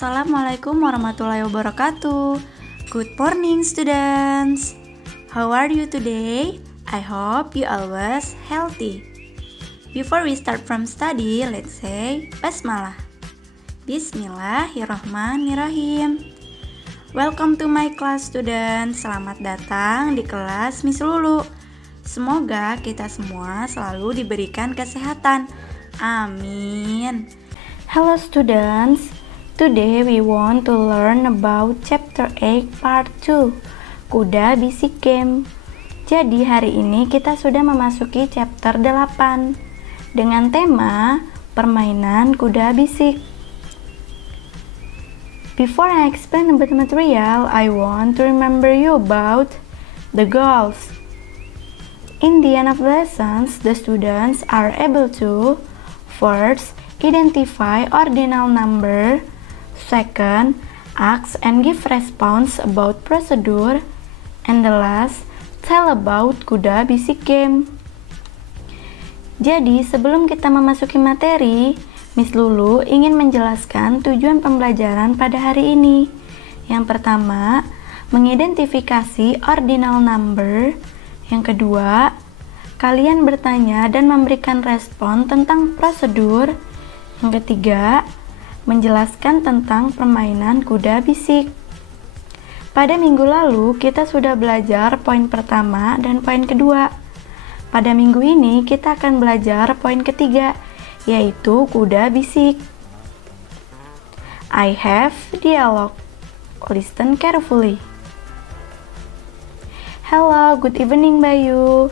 Assalamualaikum warahmatullahi wabarakatuh. Good morning students. How are you today? I hope you always healthy. Before we start from study, let's say Basmalah. Bismillahirrahmanirrahim. Welcome to my class students. Selamat datang di kelas Miss Lulu. Semoga kita semua selalu diberikan kesehatan. Amin. Hello students. Today we want to learn about chapter 8 part 2, Kuda Bisik Game. Jadi hari ini kita sudah memasuki chapter 8 dengan tema permainan kuda bisik. Before I explain about the material, I want to remember you about the goals. In the end of lessons, the students are able to first, identify ordinal number. Second, ask and give response about procedure. And the last, tell about kuda bisik game. Jadi, sebelum kita memasuki materi, Miss Lulu ingin menjelaskan tujuan pembelajaran pada hari ini. Yang pertama, mengidentifikasi ordinal number. Yang kedua, kalian bertanya dan memberikan respon tentang prosedur. Yang ketiga, menjelaskan tentang permainan kuda bisik. Pada minggu lalu, kita sudah belajar poin pertama dan poin kedua. Pada minggu ini, kita akan belajar poin ketiga, yaitu kuda bisik. I have dialogue. Listen carefully. Hello, good evening Bayu.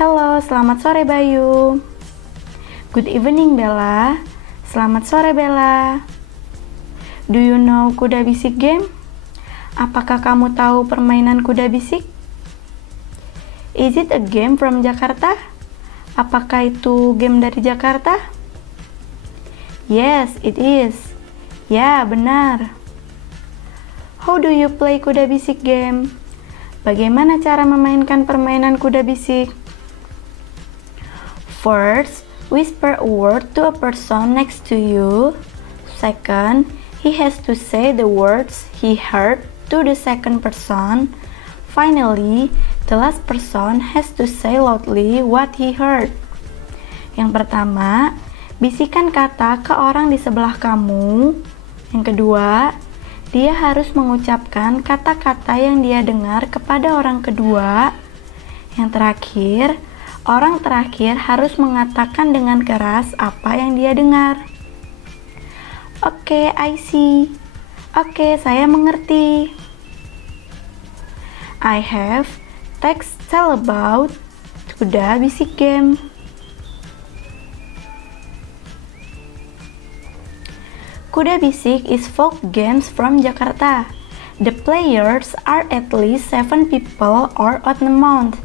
Hello, selamat sore Bayu. Good evening Bella. Selamat sore Bella. Do you know kuda bisik game? Apakah kamu tahu permainan kuda bisik? Is it a game from Jakarta? Apakah itu game dari Jakarta? Yes, it is. Ya, benar. How do you play kuda bisik game? Bagaimana cara memainkan permainan kuda bisik? First, whisper a word to a person next to you. Second, he has to say the words he heard to the second person. Finally, the last person has to say loudly what he heard. Yang pertama, bisikan kata ke orang di sebelah kamu. Yang kedua, dia harus mengucapkan kata-kata yang dia dengar kepada orang kedua. Yang terakhir, orang terakhir harus mengatakan dengan keras apa yang dia dengar. Oke, I see. Oke, saya mengerti. I have text tell about kuda bisik game. Kuda bisik is folk games from Jakarta. The players are at least 7 people or odd amount.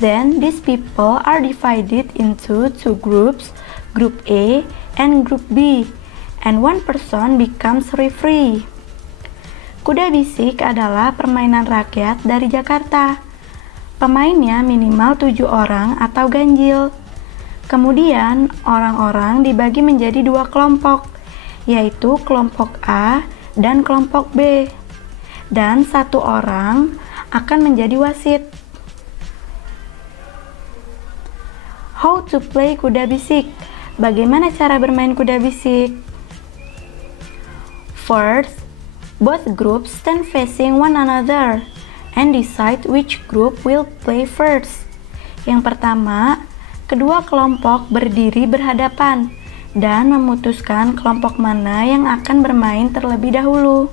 Then these people are divided into 2 groups, Group A and Group B, and one person becomes referee. Kuda bisik adalah permainan rakyat dari Jakarta. Pemainnya minimal 7 orang atau ganjil. Kemudian orang-orang dibagi menjadi 2 kelompok, yaitu kelompok A dan kelompok B. Dan 1 orang akan menjadi wasit. How to play kuda bisik? Bagaimana cara bermain kuda bisik? First, both groups stand facing one another and decide which group will play first. Yang pertama, kedua kelompok berdiri berhadapan dan memutuskan kelompok mana yang akan bermain terlebih dahulu.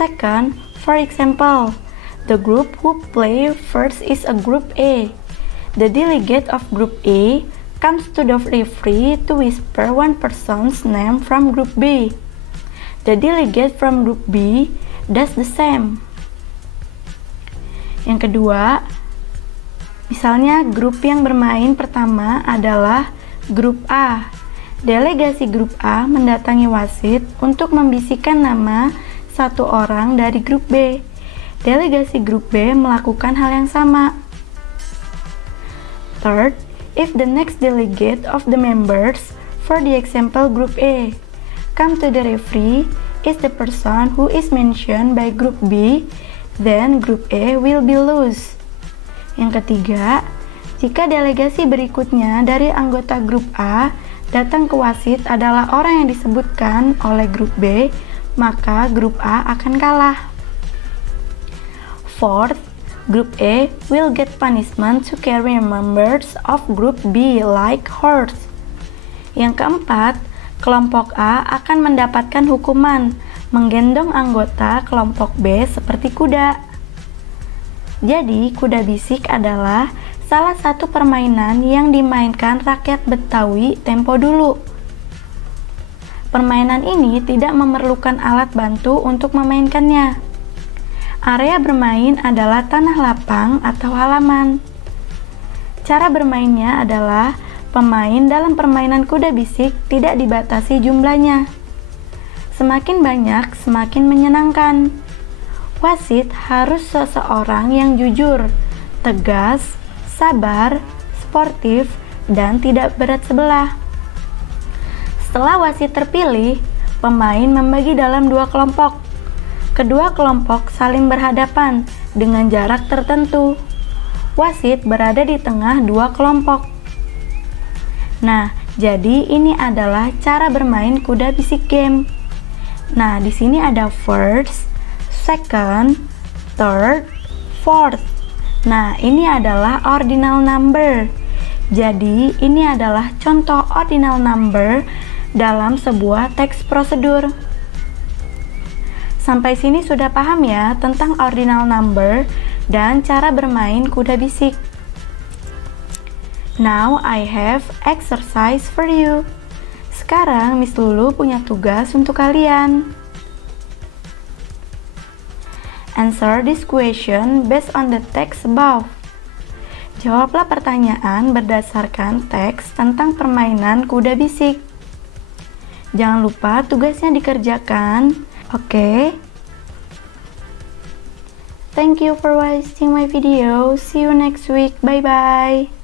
Second, for example, the group who play first is a Group A. The delegate of Group A comes to the referee to whisper one person's name from Group B. The delegate from Group B does the same. Yang kedua, misalnya grup yang bermain pertama adalah Grup A. Delegasi Grup A mendatangi wasit untuk membisikkan nama 1 orang dari Grup B. Delegasi Grup B melakukan hal yang sama. Third, if the next delegate of the members, for the example Group A, come to the referee is the person who is mentioned by group B, then group A will be lose. Yang ketiga, jika delegasi berikutnya dari anggota grup A datang ke wasit adalah orang yang disebutkan oleh grup B, maka grup A akan kalah. Fourth, group A will get punishment to carry members of group B like horse. Yang keempat, kelompok A akan mendapatkan hukuman menggendong anggota kelompok B seperti kuda. Jadi, kuda bisik adalah salah satu permainan yang dimainkan rakyat Betawi tempo dulu. Permainan ini tidak memerlukan alat bantu untuk memainkannya. Area bermain adalah tanah lapang atau halaman. Cara bermainnya adalah pemain dalam permainan kuda bisik tidak dibatasi jumlahnya. Semakin banyak, semakin menyenangkan. Wasit harus seseorang yang jujur, tegas, sabar, sportif, dan tidak berat sebelah. Setelah wasit terpilih, pemain membagi dalam dua kelompok. Kedua kelompok saling berhadapan dengan jarak tertentu. Wasit berada di tengah dua kelompok. Nah, jadi ini adalah cara bermain kuda bisik game. Nah, di sini ada first, second, third, fourth. Nah, ini adalah ordinal number. Jadi, ini adalah contoh ordinal number dalam sebuah teks prosedur. Sampai sini sudah paham ya tentang ordinal number dan cara bermain kuda bisik. Now, I have exercise for you. Sekarang Miss Lulu punya tugas untuk kalian. Answer this question based on the text above. Jawablah pertanyaan berdasarkan teks tentang permainan kuda bisik. Jangan lupa tugasnya dikerjakan, oke? Thank you for watching my video. See you next week. Bye-bye.